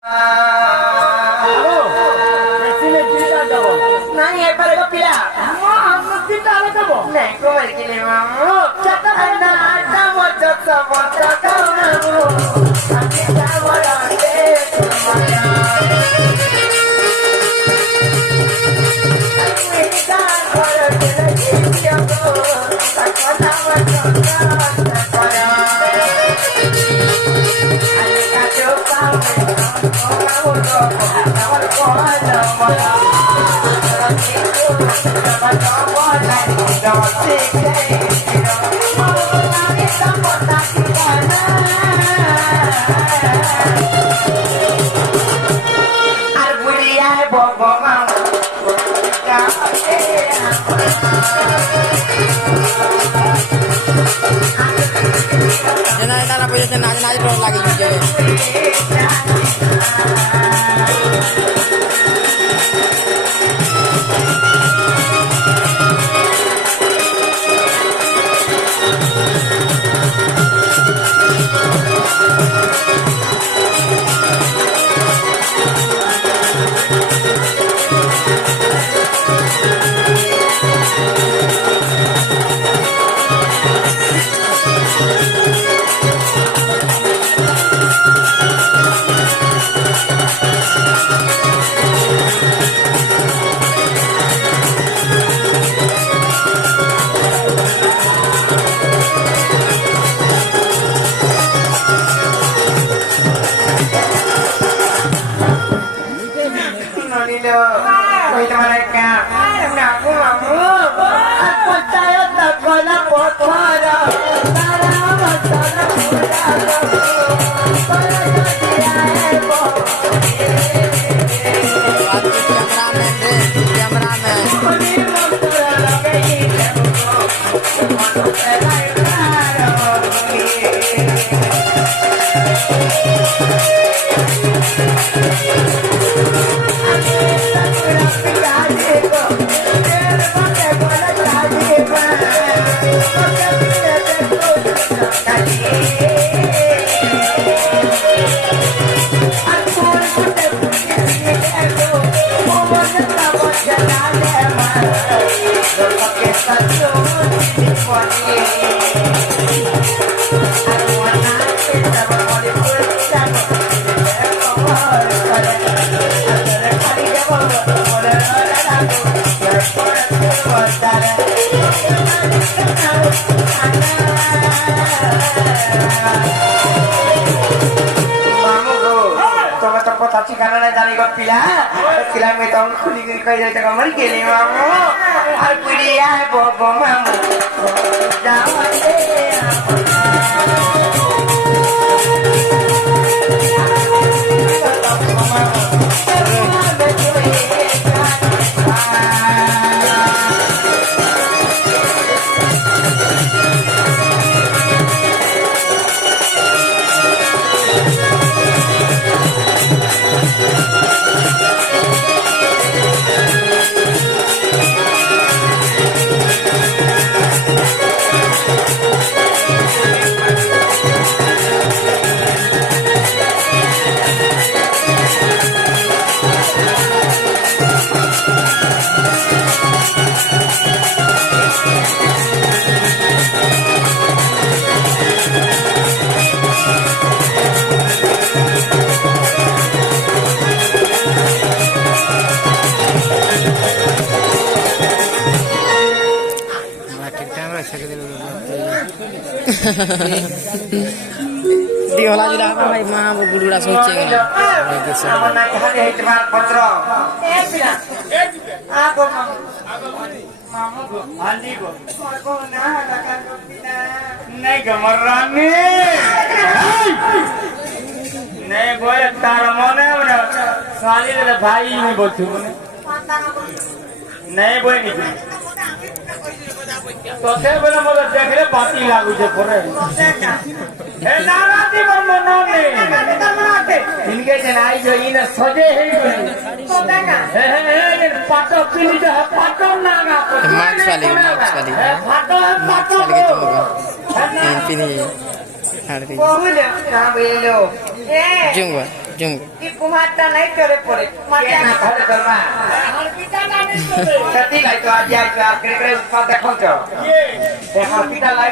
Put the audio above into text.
Nanya pada kau pila. Kita ada kamu. Nek kau begini mamu. Cakap anda ada wajah sama cakap mamu. Kita walande semaya. Kita walande siapa? Tak kena wajah semaya. Anak coba orang lagi kilometer kuning kaya jaga mari kini mamu aku dia bobo mamu jangan Diolah juga apa baik mah bulu dah suci kan. Nama naik hari itu mal potro. Aku mamu go, andi go. Aku nah akan kita. Naik gemerani. Naik boy taruh mana udah. Sekali ada bayi ini bocor. Naik boy ni. तो से बना मोला देख रे बाती लागू जे परे हे नाराती पर मनो ने इनके जनाई जो इन सजे है तो देखा हे पाटो पिली जो है पाटो नागा मार्क्स वाली पाटो के तो इन पिनी हार भी बहुत ना बेलो जुंगा কি কুমারটা নাই চলে পড়ে কে না ধরে করবা সত্যি গাই তো আজ আজ দেখো তো দেখো পিতা লাই